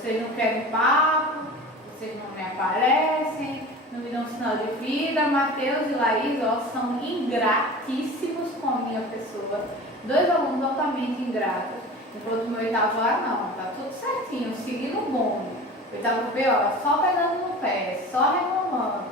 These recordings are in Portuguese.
Vocês não querem papo, vocês não me aparecem, não me dão sinal de vida. Matheus e Laís, ó, são ingratíssimos com a minha pessoa. 2 alunos altamente ingratos. Enquanto o meu oitavo A não, tá tudo certinho, seguindo o bonde. O oitavo B, ó, só pegando no pé, só reclamando,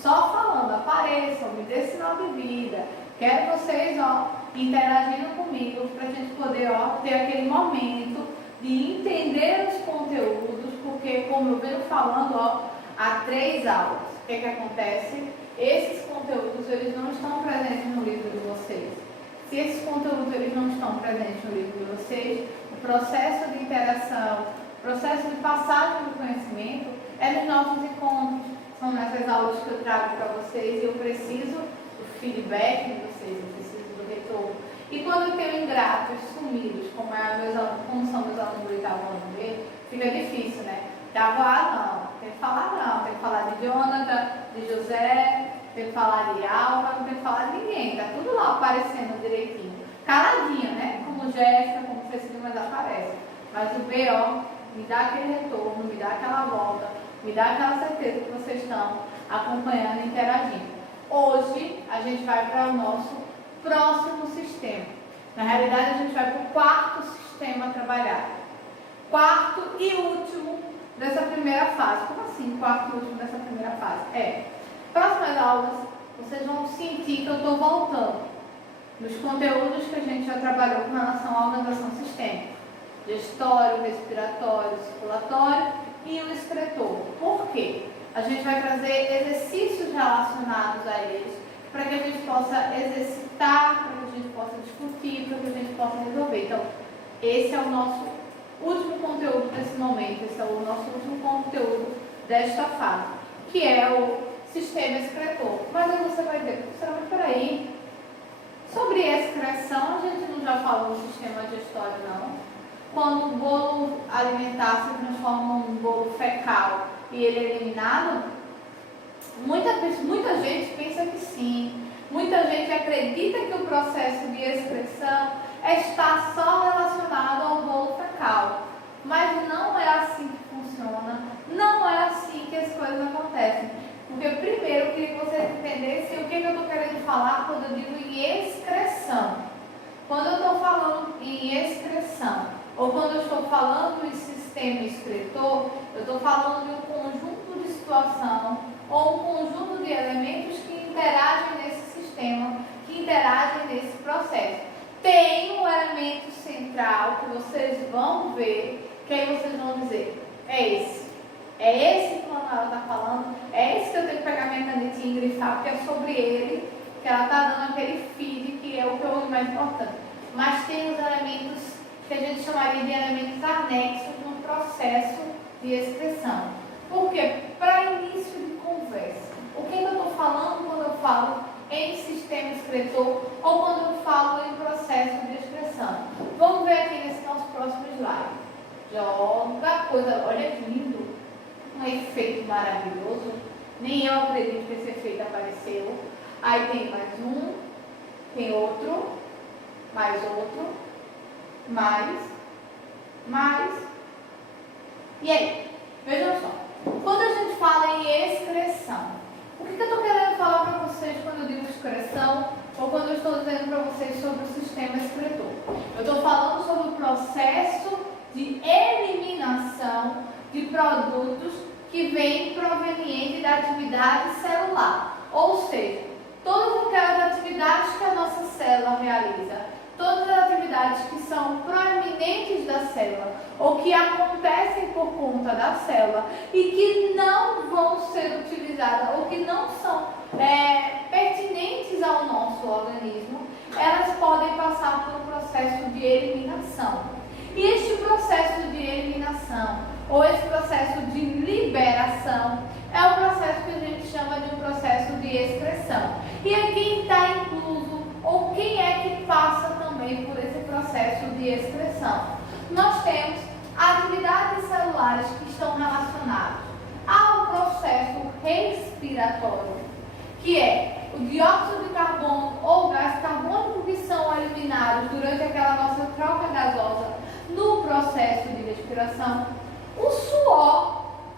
só falando, apareçam, me dê sinal de vida. Quero vocês, ó, interagindo comigo para a gente poder, ó, ter aquele momento de entender os conteúdos, porque como eu venho falando, ó, há 3 aulas, o que acontece? Esses conteúdos, eles não estão presentes no livro de vocês. Se esses conteúdos, eles não estão presentes no livro de vocês, o processo de interação, o processo de passagem do conhecimento é nos nossos encontros, são nessas aulas que eu trago para vocês e eu preciso do feedback de vocês, eu preciso do retorno. E quando eu tenho ingratos, sumidos, como são meus alunos do oitavo ano B, fica difícil, né? Oitavo A não, tem que falar de Jonathan, de José, tem que falar de Alva, não tem que falar de ninguém, tá tudo lá aparecendo direitinho. Caladinha, né? Como Jéssica, como Cecília, mas aparece. Mas o B, ó, me dá aquele retorno, me dá aquela volta, me dá aquela certeza que vocês estão acompanhando e interagindo. Hoje, a gente vai para o nosso próximo sistema. Na realidade, a gente vai para o 4º sistema trabalhado. 4º e último dessa primeira fase. Como assim, 4º e último dessa primeira fase? Próximas aulas, vocês vão sentir que eu estou voltando nos conteúdos que a gente já trabalhou com relação à organização sistêmica. Gestório, respiratório, circulatório e o excretor. Por quê? A gente vai trazer exercícios relacionados a eles para que a gente possa exercitar, para que a gente possa discutir, para que a gente possa resolver. Então, esse é o nosso último conteúdo desse momento, esse é o nosso último conteúdo desta fase, que é o sistema excretor. Mas aí você vai ver, mas peraí, sobre excreção a gente não já falou no sistema gestório, não? Quando o bolo alimentar se transforma em um bolo fecal e ele é eliminado, muita gente pensa que sim. Muita gente acredita que o processo de excreção está só relacionado ao bolo fecal. Mas não é assim que funciona, não é assim que as coisas acontecem. Porque primeiro eu queria que vocês entendessem o que eu estou querendo falar quando eu digo em excreção. Quando eu estou falando em excreção, ou quando eu estou falando em sistema excretor, eu estou falando de um conjunto de situação ou um conjunto de elementos que interagem nesse sistema, que interagem nesse processo. Tem um elemento central que vocês vão ver, que aí vocês vão dizer, é esse. É esse que a Manuela está falando, é esse que eu tenho que pegar minha canetinha e grifar, porque é sobre ele que ela está dando aquele feed, que é o que eu acho mais importante. Mas tem os elementos que a gente chamaria de elementos anexos no processo de expressão. Por quê? Para início de conversa. O que eu estou falando quando eu falo em sistema excretor ou quando eu falo em processo de expressão? Vamos ver aqui nesse nosso próximo slide. Joga coisa, olha que lindo, um efeito maravilhoso. Nem eu acredito que esse efeito apareceu. Aí tem mais um, tem outro, mais outro, mais. E aí? Vejam só. Quando a gente fala em excreção, o que eu estou querendo falar para vocês quando eu digo excreção ou quando eu estou dizendo para vocês sobre o sistema excretor? Eu estou falando sobre o processo de eliminação de produtos que vêm proveniente da atividade celular. Ou seja, todas aquelas atividades que a nossa célula realiza, todas as atividades que são proeminentes da célula ou que acontecem por conta da célula e que não vão ser utilizadas ou que não são pertinentes ao nosso organismo, elas podem passar por um processo de eliminação. E este processo de eliminação ou esse processo de liberação é o processo que a gente chama de um processo de excreção. E aqui está incluso, ou quem é que passa também por esse processo de excreção? Nós temos atividades celulares que estão relacionadas ao processo respiratório, que é o dióxido de carbono ou gás carbônico que são eliminados durante aquela nossa troca gasosa no processo de respiração, o suor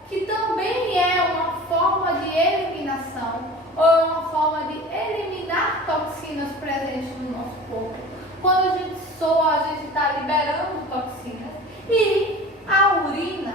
que também é uma forma de eliminação ou é uma forma de eliminar toxinas presentes no nosso corpo. Quando a gente soa, a gente está liberando toxinas. E a urina,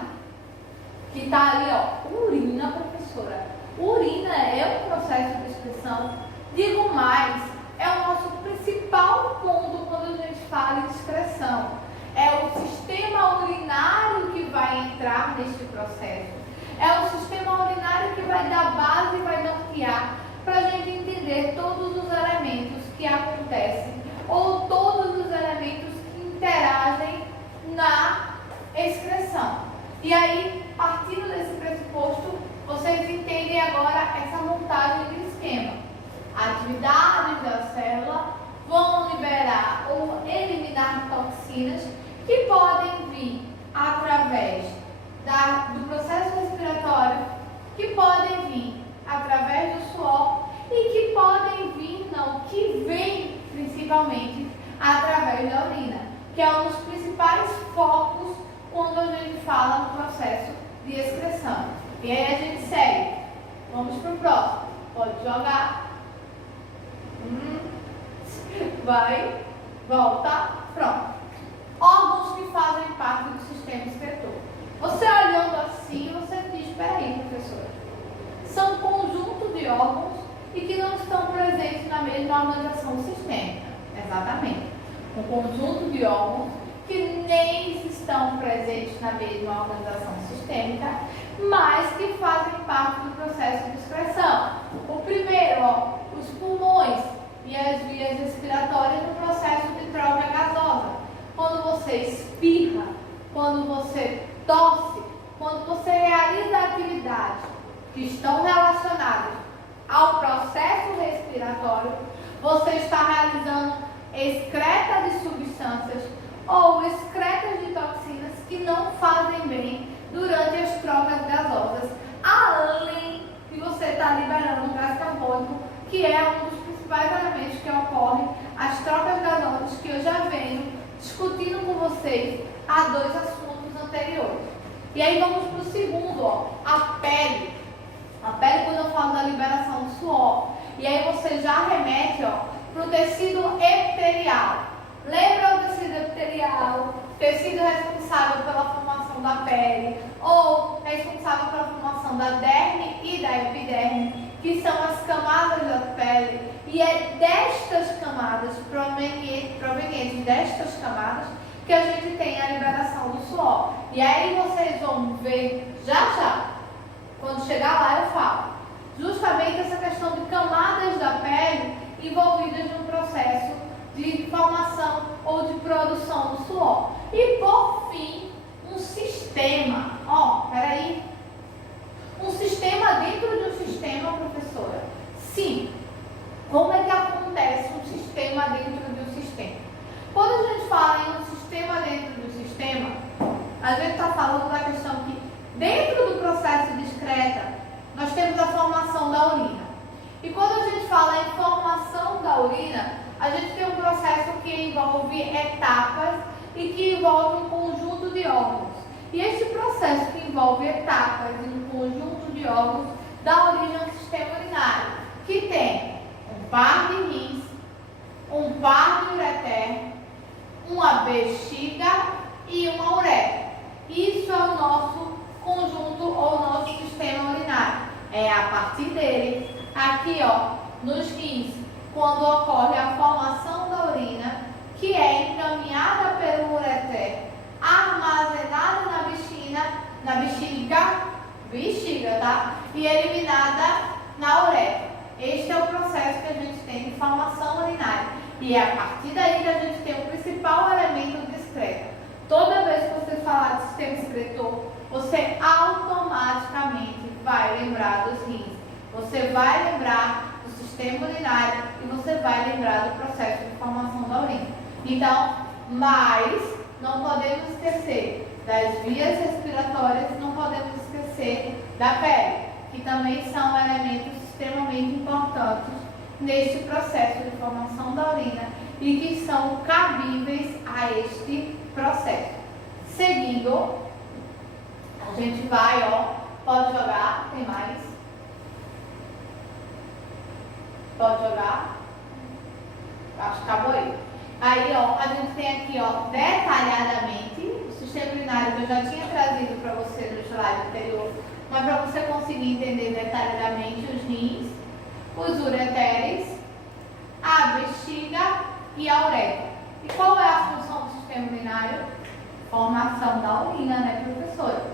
que está ali, ó, urina, professora. Urina é um processo de excreção. Digo mais, é o nosso principal ponto quando a gente fala em excreção. É o sistema urinário que vai entrar neste processo. É o sistema urinário que vai dar base e vai nortear para a gente entender todos os elementos que acontecem ou todos os elementos que interagem na excreção. E aí, partindo desse pressuposto, vocês entendem agora essa montagem de esquema. Atividades da célula vão liberar ou eliminar toxinas que podem vir através do processo respiratório, que podem vir através do suor e que podem vir, não, que vem principalmente através da urina, que é um dos principais focos quando a gente fala no processo de excreção. E aí a gente segue. Vamos para o próximo. Pode jogar. Vai, volta, pronto. Órgãos que fazem parte do sistema excretor. Você olhando assim, você diz, espera aí, professora. São conjunto de órgãos e que não estão presentes na mesma organização sistêmica. Exatamente. Um conjunto de órgãos que nem estão presentes na mesma organização sistêmica, mas que fazem parte do processo de excreção. O primeiro, ó, os pulmões e as vias respiratórias no processo de troca gasosa. Quando você espirra, quando você tosse, quando você realiza atividades que estão relacionadas ao processo respiratório, você está realizando excreta de substâncias ou excretas de toxinas que não fazem bem durante as trocas gasosas, além de você estar liberando o gás carbônico, que é um dos principais elementos que ocorrem as trocas gasosas, que eu já venho discutindo com vocês há 2 assuntos anteriores. E aí vamos para o segundo, ó, a pele. A pele, quando eu falo da liberação do suor. E aí você já remete, para o tecido epitelial. Lembra o tecido epitelial? Tecido responsável pela formação da pele, ou responsável pela formação da derme e da epiderme, que são as camadas da pele. E é destas camadas, provenientes destas camadas, que a gente tem a liberação do suor. E aí vocês vão ver já, quando chegar lá eu falo, justamente essa questão de camadas da pele envolvidas no processo de formação ou de produção do suor. E por fim, um sistema. Um sistema dentro de um sistema, professora? Sim. Como é que acontece um sistema dentro de um sistema? Quando a gente fala em um sistema dentro do sistema, a gente está falando da questão que dentro do processo de excreta, nós temos a formação da urina. E quando a gente fala em formação da urina, a gente tem um processo que envolve etapas e que envolve um conjunto de órgãos. E este processo que envolve etapas e um conjunto de órgãos dá origem ao sistema urinário, que tem um par de rins, um par de ureter, uma bexiga e uma uretra. Isso é o nosso conjunto ou nosso sistema urinário. É a partir dele, aqui nos rins, quando ocorre a formação da urina, que é encaminhada pelo ureter, armazenada na bexiga, tá? E eliminada na uretra. Este é o processo que a gente tem de formação urinária. E é a partir daí que a gente tem o principal elemento de excreta. Toda vez que você falar de sistema excretor, você automaticamente vai lembrar dos rins. Você vai lembrar do sistema urinário e você vai lembrar do processo de formação da urina. Então, mas não podemos esquecer das vias respiratórias, não podemos esquecer da pele, que também são elementos extremamente importantes neste processo de formação da urina e que são cabíveis a este processo. Seguindo, a gente vai Pode jogar, tem mais? Pode jogar? Acho que acabou aí. Aí, ó, a gente tem aqui, ó, detalhadamente, o sistema urinário que eu já tinha trazido para você no slide anterior, mas para você conseguir entender detalhadamente os rins, os ureteres, a bexiga e a uretra. E qual é a função do sistema urinário? Formação da urina, né, professora?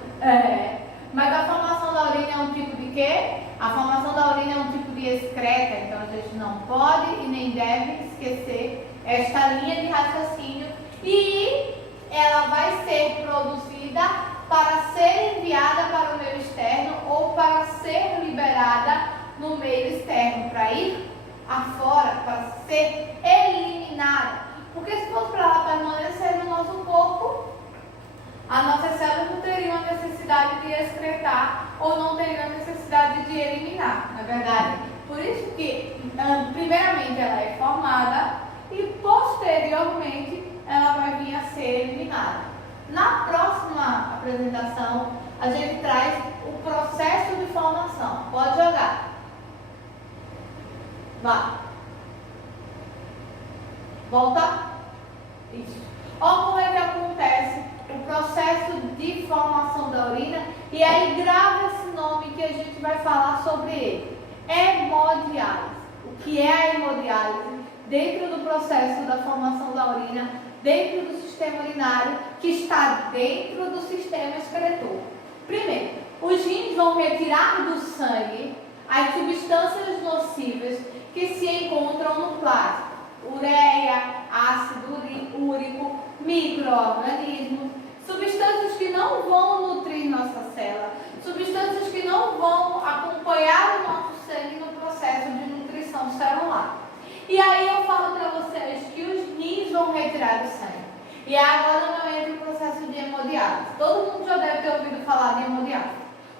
Mas a formação da urina é um tipo de quê? A formação da urina é um tipo de excreta, então a gente não pode e nem deve esquecer esta linha de raciocínio, e ela vai ser produzida para ser enviada para o meio externo ou para ser liberada no meio externo, para ir afora, para ser eliminada. Porque se fosse para ela permanecer no nosso corpo, as nossas células não teriam a necessidade de excretar ou não teriam a necessidade de eliminar, na verdade. Por isso que, primeiramente, ela é formada e, posteriormente, ela vai vir a ser eliminada. Na próxima apresentação, a gente traz o processo de formação. Pode jogar. Vá. Volta. Isso. Olha como é que acontece o processo de formação da urina, e aí grava esse nome que a gente vai falar sobre ele. Hemodiálise. O que é a hemodiálise? Dentro do processo da formação da urina, dentro do sistema urinário, que está dentro do sistema excretor. Primeiro, os rins vão retirar do sangue as substâncias nocivas que se encontram no plasma: ureia, ácido úrico, micro-organismos, substâncias que não vão nutrir nossa célula, substâncias que não vão acompanhar o nosso sangue no processo de nutrição celular. E aí eu falo para vocês que os rins vão retirar o sangue. E agora não entra o processo de hemodiálise. Todo mundo já deve ter ouvido falar de hemodiálise.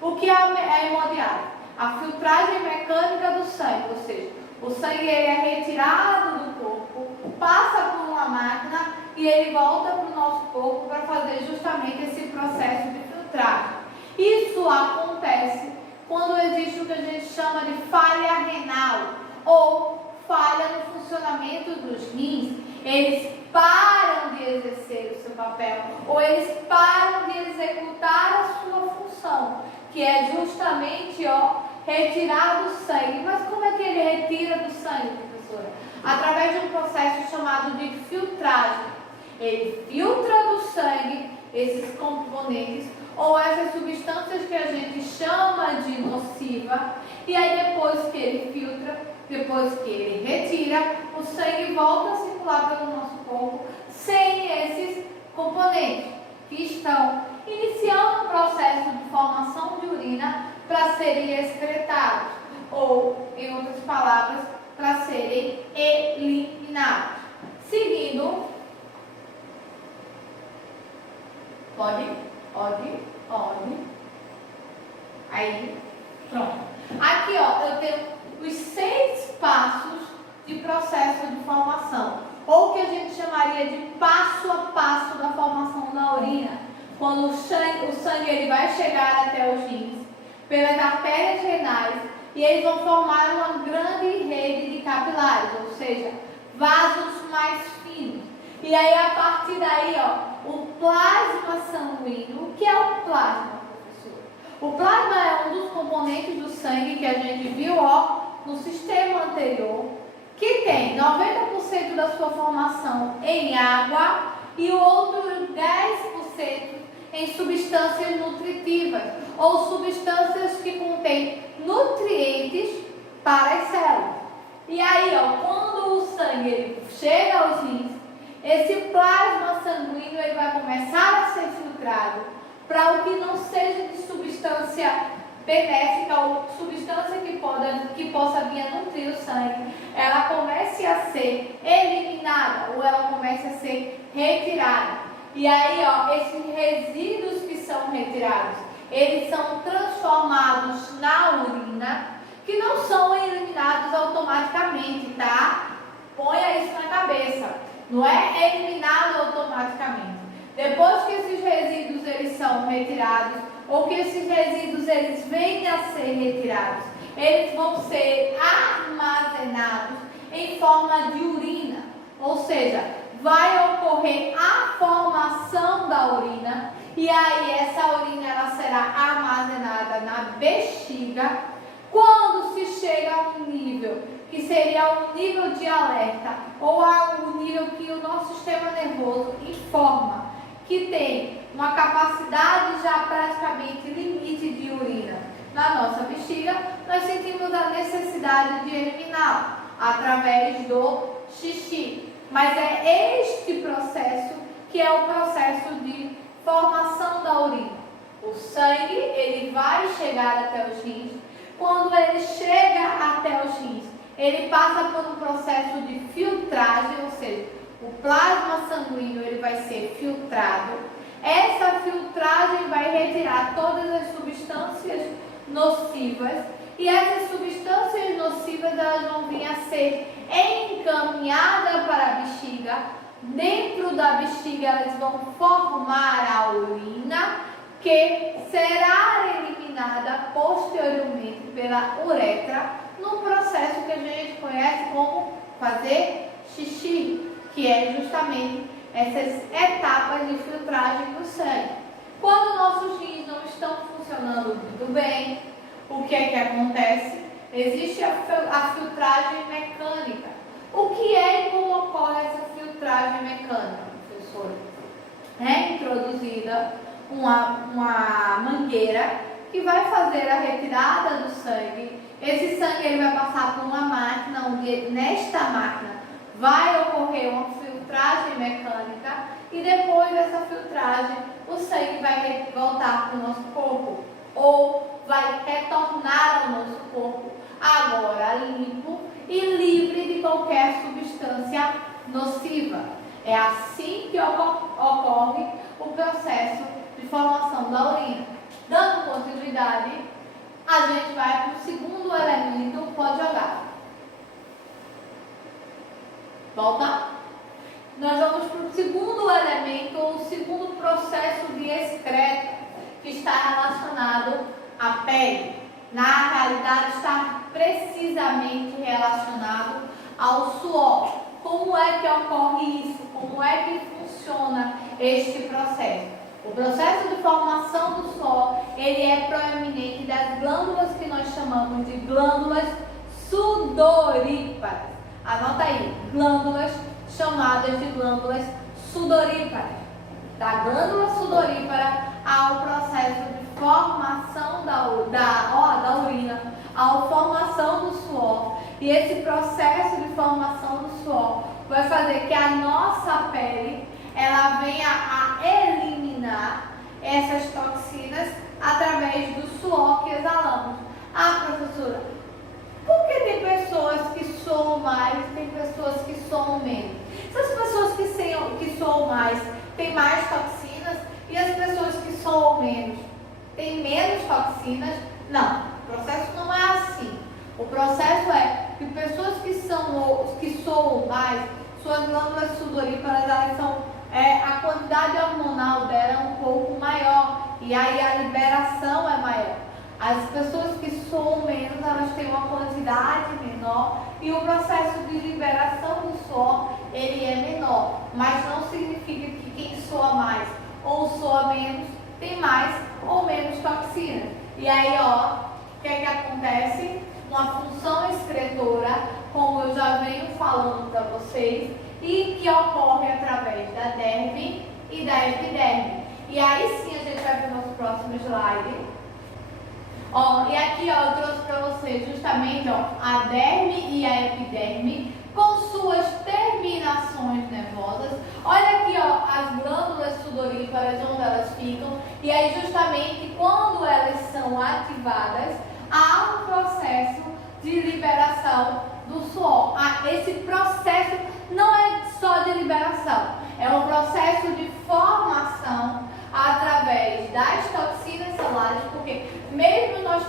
O que é a hemodiálise? A filtragem mecânica do sangue, ou seja, o sangue ele é retirado do corpo, passa por uma máquina e ele volta para o nosso corpo para fazer justamente esse processo de filtragem. Isso acontece quando existe o que a gente chama de falha renal ou falha no funcionamento dos rins. Eles param de exercer o seu papel ou eles param de executar a sua função, que é justamente, retirar do sangue. Mas como é que ele retira do sangue, professora? Através de um processo chamado de filtragem. Ele filtra do sangue esses componentes ou essas substâncias que a gente chama de nociva, e aí depois que ele filtra, depois que ele retira, o sangue volta a circular pelo nosso corpo sem esses componentes que estão iniciando o processo de formação de urina para serem excretados, ou, em outras palavras, para serem eliminados. Seguindo, pode. Aí, pronto. Aqui, eu tenho os 6 passos de processo de formação, ou que a gente chamaria de passo a passo da formação da urina. Quando o sangue ele vai chegar até os rins, pelas artérias renais, e eles vão formar uma grande rede de capilares, ou seja, vasos mais finos. E aí, a partir daí, o plasma sanguíneo. O que é o plasma, professor? O plasma é um dos componentes do sangue que a gente viu, no sistema anterior, que tem 90% da sua formação em água e o outro 10% em substâncias nutritivas, ou substâncias que contêm nutrientes para as células. E aí, quando o sangue ele chega aos rins, esse plasma sanguíneo ele vai começar a ser filtrado para o que não seja de substância benéfica ou substância que possa vir a nutrir o sangue, ela comece a ser eliminada ou ela comece a ser retirada. E aí, esses resíduos que são retirados, eles são transformados na urina, que não são eliminados automaticamente, tá? Ponha isso na cabeça. Não é eliminado automaticamente. Depois que esses resíduos eles são retirados, ou que esses resíduos eles venham a ser retirados, eles vão ser armazenados em forma de urina, ou seja, vai ocorrer a formação da urina, e aí essa urina ela será armazenada na bexiga. Quando se chega a um nível que seria um nível de alerta, ou a um nível que o nosso sistema nervoso informa que tem uma capacidade já praticamente limite de urina na nossa bexiga, nós sentimos a necessidade de eliminá-la através do xixi. Mas é este processo que é o processo de formação da urina. O sangue, ele vai chegar até os rins. Quando ele chega até os rins, ele passa por um processo de filtragem, ou seja, o plasma sanguíneo ele vai ser filtrado. Essa filtragem vai retirar todas as substâncias nocivas, e essas substâncias nocivas elas vão vir a ser encaminhadas para a bexiga. Dentro da bexiga elas vão formar a urina, que será eliminada posteriormente pela uretra, num processo que a gente conhece como fazer xixi, que é justamente essas etapas de filtragem do sangue. Quando nossos rins não estão funcionando muito bem, o que é que acontece? Existe a filtragem mecânica. O que é e como ocorre essa filtragem mecânica, professor? É introduzida uma mangueira que vai fazer a retirada do sangue. Esse sangue ele vai passar por uma máquina, onde nesta máquina vai ocorrer uma filtragem mecânica, e depois dessa filtragem o sangue vai voltar para o nosso corpo, ou vai retornar ao nosso corpo, agora limpo e livre de qualquer substância nociva. É assim que ocorre o processo de formação da urina. Dando continuidade, a gente vai para o segundo elemento, pode jogar. Volta. Nós vamos para o segundo elemento, o segundo processo de excreto, que está relacionado à pele. Na realidade, está precisamente relacionado ao suor. Como é que ocorre isso? Como é que funciona este processo? O processo de formação do suor, ele é proeminente das glândulas que nós chamamos de glândulas sudoríparas. Anota aí, glândulas chamadas de glândulas sudoríparas. Da glândula sudorípara ao processo de formação da urina, à formação do suor. E esse processo de formação do suor vai fazer que a nossa pele ela venha a eliminar essas toxinas através do suor que exalamos. Ah, professora, por que tem pessoas que soam mais e tem pessoas que soam menos? Essas pessoas que soam mais têm mais toxinas e as pessoas que soam menos têm menos toxinas? Não, o processo não é assim. O processo é que pessoas que soam mais, suas glândulas sudoríparas, elas são, a quantidade hormonal dela é um pouco maior e aí a liberação é maior. As pessoas que soam menos, elas têm uma quantidade menor e o processo de liberação do suor, ele é menor. Mas não significa que quem soa mais ou soa menos tem mais ou menos toxina. E aí, ó, o que é que acontece? Uma função excretora, como eu já venho falando para vocês, e que ocorre através da derme e da epiderme. E aí sim a gente vai para o nosso próximo slide. Ó, e aqui ó, eu trouxe para vocês justamente ó, a derme e a epiderme com suas terminações nervosas. Olha aqui ó, as glândulas sudoríparas onde elas ficam. E aí justamente quando elas são ativadas, há um processo de liberação do suor. Esse processo não é só de liberação, é um processo de formação através das toxinas solares, porque mesmo nós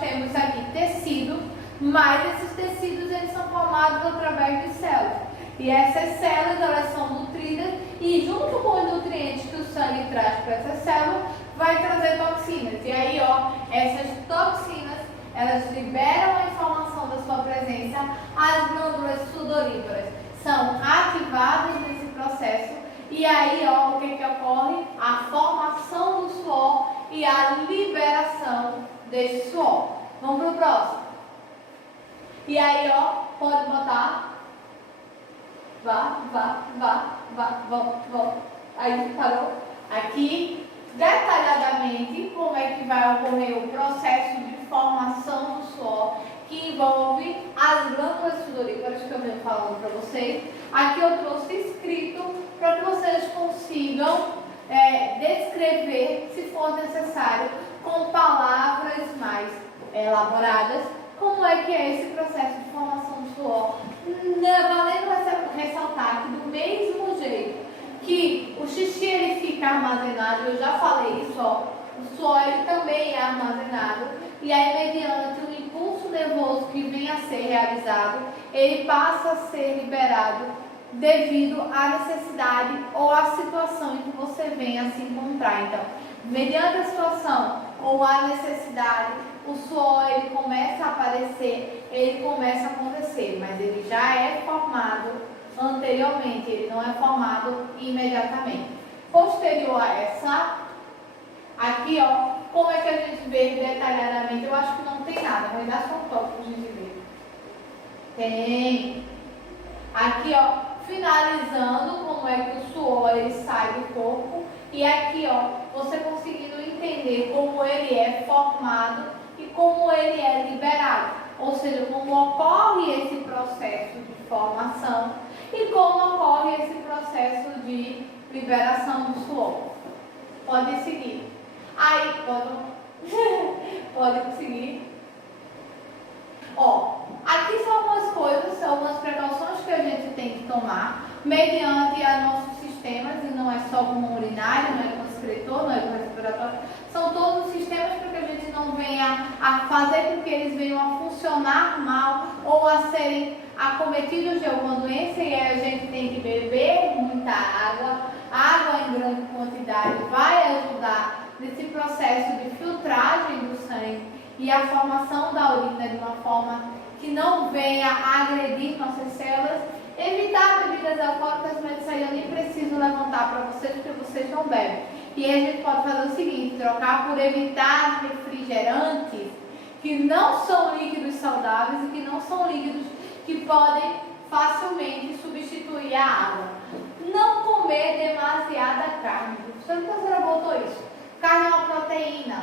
temos aqui tecido, mas esses tecidos eles são formados através de células. E essas células elas são nutridas e junto com os nutrientes que o sangue traz para essas células, vai trazer toxinas. E aí, ó, essas toxinas, elas liberam a informação da sua presença, as glândulas sudoríparas são ativadas nesse processo, e aí, ó, o que ocorre? A formação do suor e a liberação desse suor. Vamos pro próximo. E aí, ó, pode botar. Volta. Aí, parou. Aqui, detalhadamente, como é que vai ocorrer o processo de formação do suor, que envolve as glândulas sudoríparas, que eu venho falando para vocês. Aqui eu trouxe escrito para que vocês consigam descrever, se for necessário, com palavras mais elaboradas, como é que é esse processo de formação do suor. Valendo ressaltar que do mesmo jeito que o xixi ele fica armazenado, eu já falei isso, ó, o suor ele também é armazenado, e aí mediante o impulso nervoso que vem a ser realizado, ele passa a ser liberado devido à necessidade ou à situação em que você venha a se encontrar. Então, mediante a situação ou a necessidade, o suor ele começa a aparecer, ele começa a acontecer, mas ele já é formado anteriormente, ele não é formado imediatamente. Posterior a essa, aqui ó, como é que a gente vê detalhadamente? Eu acho que não tem nada, vou dar só um toque para a gente ver. Tem. Aqui ó, finalizando como é que o suor ele sai do corpo, e aqui ó, você conseguindo entender como ele é formado e como ele é liberado, ou seja, como ocorre esse processo de formação e como ocorre esse processo de liberação do suor. Pode seguir. Aí, pode seguir. Ó, aqui são algumas coisas, são algumas precauções que a gente tem que tomar mediante a nossos sistemas, e não é só com urinário, não é com excretor, não é com respiratório, são todos os sistemas para que a gente não venha a fazer com que eles venham a funcionar mal ou a serem acometidos de alguma doença, e aí a gente tem que beber muita água. Água em grande quantidade vai ajudar nesse processo de filtragem do sangue e a formação da urina de uma forma que não venha a agredir nossas células. Evitar bebidas alcoólicas, mas isso aí eu nem preciso levantar para vocês, porque vocês não bebem. E aí a gente pode fazer o seguinte, trocar por evitar refrigerantes que não são líquidos saudáveis e que não são líquidos que podem facilmente substituir a água. Não comer demasiada carne. Você não botou isso? Carne é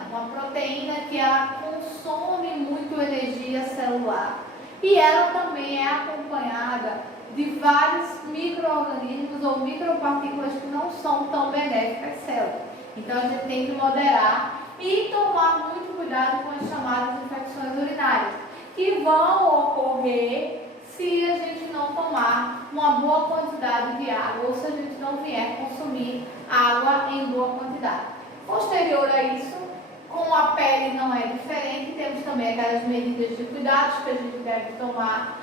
uma proteína que ela consome muito energia celular. E ela também é acompanhada de vários micro-organismos ou micropartículas que não são tão benéficas às células. Então a gente tem que moderar e tomar muito cuidado com as chamadas infecções urinárias, que vão ocorrer se a gente não tomar uma boa quantidade de água ou se a gente não vier consumir água em boa quantidade. Posterior a isso, com a pele não é diferente, temos também aquelas medidas de cuidados que a gente deve tomar.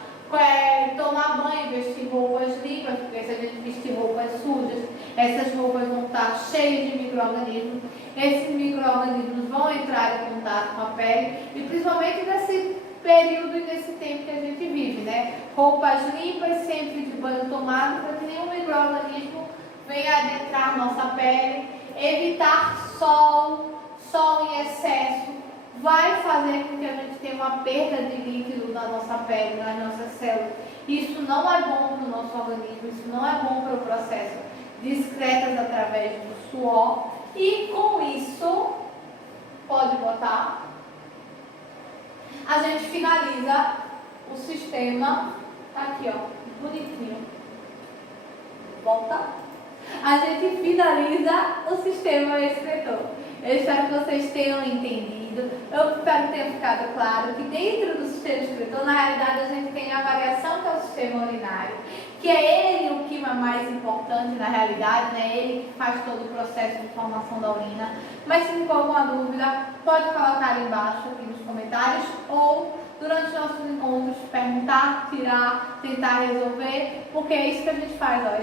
Tomar banho, vestir roupas limpas, porque se a gente vestir roupas sujas, essas roupas vão estar cheias de micro-organismos. Esses micro-organismos vão entrar em contato com a pele, e principalmente nesse período e nesse tempo que a gente vive, né? Roupas limpas, sempre de banho tomado, para que nenhum micro-organismo venha adentrar nossa pele. Evitar sol em excesso vai fazer com que a gente tenha uma perda de líquido na nossa pele, nas nossas células. Isso não é bom para o nosso organismo, isso não é bom para o processo de excretas através do suor. E com isso, pode botar, a gente finaliza o sistema, tá aqui ó, bonitinho. Volta. A gente finaliza o sistema excretor. Eu espero que vocês tenham entendido. Eu espero que tenha ficado claro que dentro do sistema excretor, na realidade, a gente tem a variação que é o sistema urinário, que é ele o que é mais importante na realidade, né? Ele que faz todo o processo de formação da urina. Mas se ficou alguma dúvida, pode colocar aí embaixo aqui nos comentários ou durante nossos encontros perguntar, tirar, tentar resolver, porque é isso que a gente faz, ó.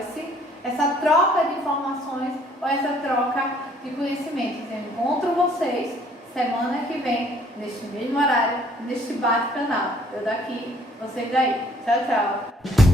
essa troca de informações ou essa troca de conhecimentos. Eu encontro vocês semana que vem, neste mesmo horário, neste bate-canal. Eu daqui, vocês daí. Tchau, tchau.